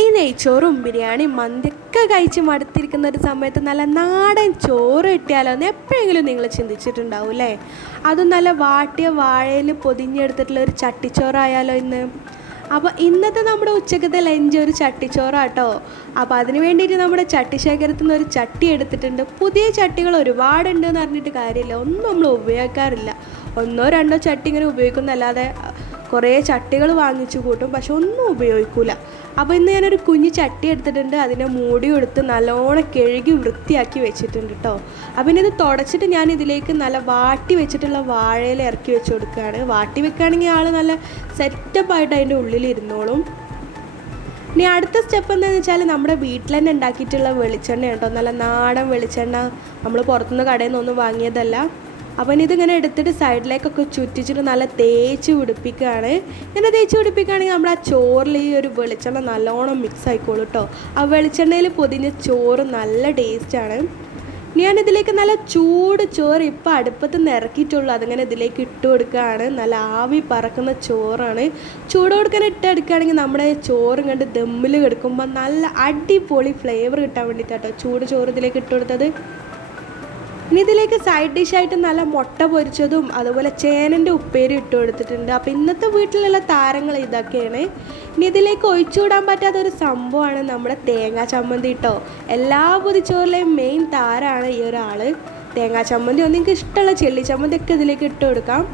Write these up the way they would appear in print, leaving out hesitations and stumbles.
ഈ നെയ്ച്ചോറും ബിരിയാണിയും മന്തിയൊക്കെ കഴിച്ച് മടുത്തിരിക്കുന്ന ഒരു സമയത്ത് നല്ല നാടൻ ചോറ് കിട്ടിയാലോ എന്ന് എപ്പോഴെങ്കിലും നിങ്ങൾ ചിന്തിച്ചിട്ടുണ്ടാവും അല്ലേ? അതും നല്ല വാട്ടിയ വാഴയിൽ പൊതിഞ്ഞെടുത്തിട്ടുള്ള ഒരു ചട്ടിച്ചോറായാലോ ഇന്ന്. അപ്പോൾ ഇന്നത്തെ നമ്മുടെ ഉച്ചക്കത്തെ ലഞ്ച് ഒരു ചട്ടിച്ചോറാട്ടോ. അപ്പോൾ അതിന് വേണ്ടിയിട്ട് നമ്മുടെ ചട്ടി ശേഖരത്തിൽ നിന്ന് ഒരു ചട്ടി എടുത്തിട്ടുണ്ട്. പുതിയ ചട്ടികൾ ഒരുപാടുണ്ട് എന്ന് പറഞ്ഞിട്ട് കാര്യമില്ല, ഒന്നും നമ്മൾ ഉപയോഗിക്കാറില്ല. ഒന്നോ രണ്ടോ ചട്ടി ഇങ്ങനെ ഉപയോഗിക്കുന്നല്ലാതെ കുറേ ചട്ടികൾ വാങ്ങിച്ചു കൂട്ടും, പക്ഷെ ഒന്നും ഉപയോഗിക്കില്ല. അപ്പോൾ ഇന്ന് ഞാനൊരു കുഞ്ഞു ചട്ടി എടുത്തിട്ടുണ്ട്, അതിനെ മൂടി കൊടുത്ത് നല്ലോണം കഴുകി വൃത്തിയാക്കി വെച്ചിട്ടുണ്ട് കേട്ടോ. അപ്പോൾ ഇനി ഇത് തുടച്ചിട്ട് ഞാൻ ഇതിലേക്ക് നല്ല വാട്ടി വെച്ചിട്ടുള്ള വാഴയില ഇറക്കി വെച്ച് കൊടുക്കുകയാണ്. വാട്ടി വെക്കുകയാണെങ്കിൽ ആൾ നല്ല സെറ്റപ്പായിട്ട് അതിൻ്റെ ഉള്ളിലിരുന്നോളും. ഇനി അടുത്ത സ്റ്റെപ്പ് എന്താണെന്ന് വെച്ചാൽ നമ്മുടെ വീട്ടിൽ തന്നെ ഉണ്ടാക്കിയിട്ടുള്ള വെളിച്ചെണ്ണ കേട്ടോ. നല്ല നാടൻ വെളിച്ചെണ്ണ, നമ്മൾ പുറത്തുനിന്ന് കടയിൽ നിന്നൊന്നും വാങ്ങിയതല്ല. അപ്പം ഇനി ഇതിങ്ങനെ എടുത്തിട്ട് സൈഡിലേക്കൊക്കെ ചുറ്റിച്ചിട്ട് നല്ല തേച്ച് പിടിപ്പിക്കുകയാണ്. ഇങ്ങനെ തേച്ച് പിടിപ്പിക്കുകയാണെങ്കിൽ നമ്മുടെ ആ ചോറിൽ ഈ ഒരു വെളിച്ചെണ്ണ നല്ലോണം മിക്സ് ആയിക്കോളൂ കേട്ടോ. ആ വെളിച്ചെണ്ണയിൽ പൊതിഞ്ഞ ചോറ് നല്ല ടേസ്റ്റാണ്. ഞാനിതിലേക്ക് നല്ല ചൂട് ചോറ് ഇപ്പോൾ അടുപ്പത്ത് നിന്ന് ഇറക്കിയിട്ടുള്ളൂ, അതിങ്ങനെ ഇതിലേക്ക് ഇട്ട് കൊടുക്കുകയാണ്. നല്ല ആവി പറക്കുന്ന ചോറാണ്. ചൂട് കൊടുക്കാൻ ഇട്ടെടുക്കുകയാണെങ്കിൽ നമ്മുടെ ചോറ് കണ്ട് ദമ്മിൽ കിടക്കുമ്പോൾ നല്ല അടിപൊളി ഫ്ലേവർ കിട്ടാൻ വേണ്ടിയിട്ടാട്ടോ ചൂട് ചോറ് ഇതിലേക്ക് ഇട്ട് കൊടുത്തത്. ഇനി ഇതിലേക്ക് സൈഡ് ഡിഷായിട്ട് നല്ല മുട്ട പൊരിച്ചതും അതുപോലെ ചേനൻ്റെ ഉപ്പേരി ഇട്ട് കൊടുത്തിട്ടുണ്ട്. അപ്പോൾ ഇന്നത്തെ വീട്ടിലുള്ള താരങ്ങൾ ഇതൊക്കെയാണ്. ഇനി ഇതിലേക്ക് ഒഴിച്ചുവിടാൻ പറ്റാത്തൊരു സംഭവമാണ് നമ്മുടെ തേങ്ങാ ചമ്മന്തി കേട്ടോ. എല്ലാ പൊതിച്ചോറിലെയും മെയിൻ താരമാണ് ഈ ഒരാൾ. തേങ്ങാ ചമ്മന്തി ഒന്നെങ്കിൽ ഇഷ്ടമുള്ള ചെള്ളി ചമ്മന്തി ഒക്കെ ഇതിലേക്ക് ഇട്ട് കൊടുക്കാം.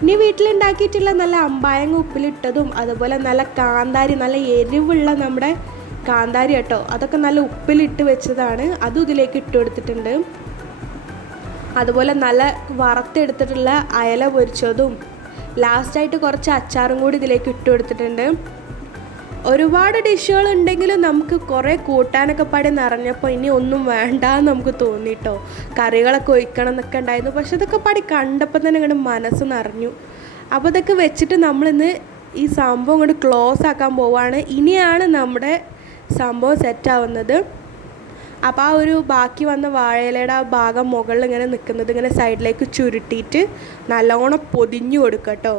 ഇനി വീട്ടിലുണ്ടാക്കിയിട്ടുള്ള നല്ല അമ്പായങ്ങ ഉപ്പിലിട്ടതും അതുപോലെ നല്ല കാന്താരി, നല്ല എരിവുള്ള നമ്മുടെ കാന്താരി കേട്ടോ, അതൊക്കെ നല്ല ഉപ്പിലിട്ട് വെച്ചതാണ്, അതും ഇതിലേക്ക് ഇട്ട് കൊടുത്തിട്ടുണ്ട്. അതുപോലെ നല്ല വറുത്തെടുത്തിട്ടുള്ള അയല പൊരിച്ചതും ലാസ്റ്റായിട്ട് കുറച്ച് അച്ചാറും കൂടി ഇതിലേക്ക് ഇട്ട് കൊടുത്തിട്ടുണ്ട്. ഒരുപാട് ഡിഷുകൾ ഉണ്ടെങ്കിലും നമുക്ക് കുറേ കൂട്ടാനൊക്കെ പാടി നിറഞ്ഞപ്പോൾ ഇനി ഒന്നും വേണ്ടാന്ന് നമുക്ക് തോന്നിട്ടോ. കറികളൊക്കെ ഒഴിക്കണം എന്നൊക്കെ ഉണ്ടായിരുന്നു, പക്ഷെ അതൊക്കെ പാടി കണ്ടപ്പോൾ തന്നെ ഇങ്ങോട്ട് മനസ്സ് നിറഞ്ഞു. അപ്പോൾ ഇതൊക്കെ വെച്ചിട്ട് നമ്മളിന്ന് ഈ സംഭവം ഇങ്ങോട്ട് ക്ലോസ് ആക്കാൻ പോവുകയാണ്. ഇനിയാണ് നമ്മുടെ സംഭവം സെറ്റാവുന്നത്. അപ്പോൾ ആ ഒരു ബാക്കി വന്ന വാഴയിലയുടെ ആ ഭാഗം മുകളിൽ ഇങ്ങനെ നിൽക്കുന്നത് ഇങ്ങനെ സൈഡിലേക്ക് ചുരുട്ടിയിട്ട് നല്ലോണം പൊതിഞ്ഞു കൊടുക്കുക കേട്ടോ.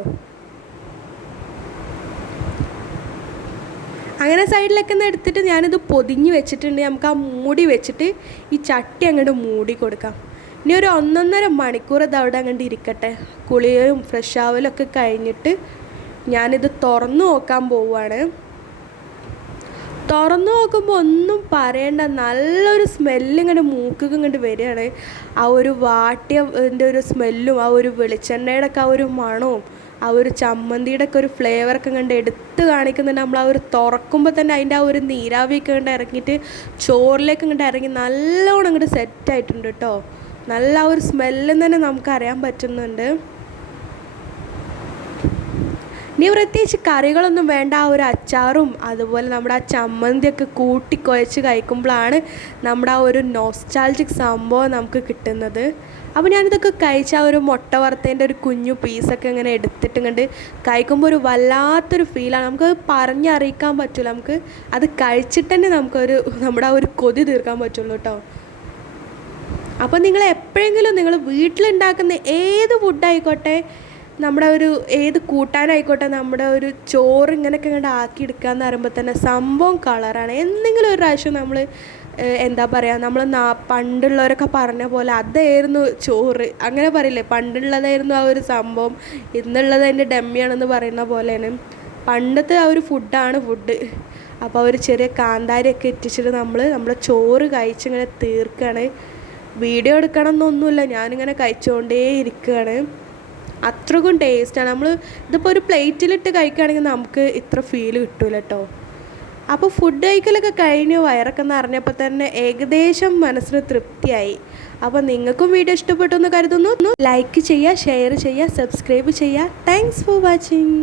അങ്ങനെ സൈഡിലൊക്കെ ഒന്ന് എടുത്തിട്ട് ഞാനിത് പൊതിഞ്ഞ് വെച്ചിട്ടുണ്ട്. നമുക്ക് ആ മൂടി വെച്ചിട്ട് ഈ ചട്ടി അങ്ങോട്ട് മൂടി കൊടുക്കാം. ഇനി ഒരു 1.5 മണിക്കൂർ ഇത് അവിടെ അങ്ങോട്ട് ഇരിക്കട്ടെ. കുളിയും ഫ്രഷ് ആവലൊക്കെ കഴിഞ്ഞിട്ട് ഞാനിത് തുറന്നു നോക്കാൻ പോവുകയാണ്. തുറന്നു നോക്കുമ്പോൾ ഒന്നും പറയണ്ട, നല്ലൊരു സ്മെല്ല് ഇങ്ങനെ മൂക്കൊക്കെ ഇങ്ങോട്ട് വരികയാണ്. ആ ഒരു വാട്ടിയതിൻ്റെ ഒരു സ്മെല്ലും ആ ഒരു വെളിച്ചെണ്ണയുടെ ഒക്കെ ആ ഒരു മണവും ആ ഒരു ചമ്മന്തിയുടെ ഒക്കെ ഒരു ഫ്ലേവറൊക്കെ കണ്ട് എടുത്ത് കാണിക്കുന്നുണ്ട്. നമ്മൾ ആ ഒരു തുറക്കുമ്പോൾ തന്നെ അതിൻ്റെ ആ ഒരു നീരാവിയൊക്കെ കണ്ട് ഇറങ്ങിയിട്ട് ചോറിലേക്ക് ഇങ്ങോട്ട് ഇറങ്ങി നല്ലോണം ഇങ്ങോട്ട് സെറ്റായിട്ടുണ്ട് കേട്ടോ. നല്ല ആ ഒരു സ്മെല്ലും തന്നെ നമുക്കറിയാൻ പറ്റുന്നുണ്ട്. ഇനി പ്രത്യേകിച്ച് കറികളൊന്നും വേണ്ട, ആ ഒരു അച്ചാറും അതുപോലെ നമ്മുടെ ആ ചമ്മന്തിയൊക്കെ കൂട്ടിക്കുഴച്ച് കഴിക്കുമ്പോഴാണ് നമ്മുടെ ആ ഒരു നോസ്റ്റാൾജിക് സംഭവം നമുക്ക് കിട്ടുന്നത്. അപ്പോൾ ഞാനിതൊക്കെ കഴിച്ച ആ ഒരു മുട്ട വറുത്തതിൻ്റെ ഒരു കുഞ്ഞു പീസൊക്കെ ഇങ്ങനെ എടുത്തിട്ട് കണ്ട് കഴിക്കുമ്പോൾ ഒരു വല്ലാത്തൊരു ഫീലാണ്. നമുക്കത് പറഞ്ഞറിയിക്കാൻ പറ്റില്ല, നമുക്ക് അത് കഴിച്ചിട്ട് തന്നെ നമ്മുടെ ആ ഒരു കൊതി തീർക്കാൻ പറ്റുള്ളൂ കേട്ടോ. അപ്പോൾ നിങ്ങൾ എപ്പോഴെങ്കിലും നിങ്ങൾ വീട്ടിലുണ്ടാക്കുന്ന ഏത് ഫുഡായിക്കോട്ടെ, നമ്മുടെ ഒരു ഏത് കൂട്ടാനായിക്കോട്ടെ, നമ്മുടെ ഒരു ചോറ് ഇങ്ങനെയൊക്കെ ഇങ്ങോട്ട് ആക്കിയെടുക്കുക എന്ന് പറയുമ്പോൾ തന്നെ സംഭവം കളറാണ്. എന്തെങ്കിലും ഒരു പ്രാവശ്യം നമ്മൾ എന്താ പറയുക, നമ്മൾ പണ്ടുള്ളവരൊക്കെ പറഞ്ഞ പോലെ അതായിരുന്നു ചോറ് അങ്ങനെ പറയില്ലേ, പണ്ടുള്ളതായിരുന്നു ആ ഒരു സംഭവം, ഇന്നുള്ളത് അതിൻ്റെ ഡമ്മിയാണെന്ന് പറയുന്ന പോലെയാണ്. പണ്ടത്തെ ആ ഒരു ഫുഡാണ് ഫുഡ്. അപ്പോൾ ഒരു ചെറിയ കാന്താരിയൊക്കെ ഇട്ടിച്ചിട്ട് നമ്മുടെ ചോറ് കഴിച്ചിങ്ങനെ തീർക്കുകയാണ്. വീഡിയോ എടുക്കണം എന്നൊന്നുമില്ല, ഞാനിങ്ങനെ കഴിച്ചുകൊണ്ടേ ഇരിക്കുകയാണ്. അത്രക്കും ടേസ്റ്റാണ്. ഇതിപ്പോൾ ഒരു പ്ലേറ്റിലിട്ട് കഴിക്കുകയാണെങ്കിൽ നമുക്ക് ഇത്ര ഫീൽ കിട്ടില്ല കേട്ടോ. അപ്പോൾ ഫുഡ് കഴിക്കലൊക്കെ കഴിഞ്ഞ് വയറൊക്കെ നിറഞ്ഞപ്പോൾ തന്നെ ഏകദേശം മനസ്സിന് തൃപ്തിയായി. അപ്പോൾ നിങ്ങൾക്കും വീഡിയോ ഇഷ്ടപ്പെട്ടു എന്ന് കരുതുന്നു. ലൈക്ക് ചെയ്യുക, ഷെയർ ചെയ്യുക, സബ്സ്ക്രൈബ് ചെയ്യുക. Thanks for watching.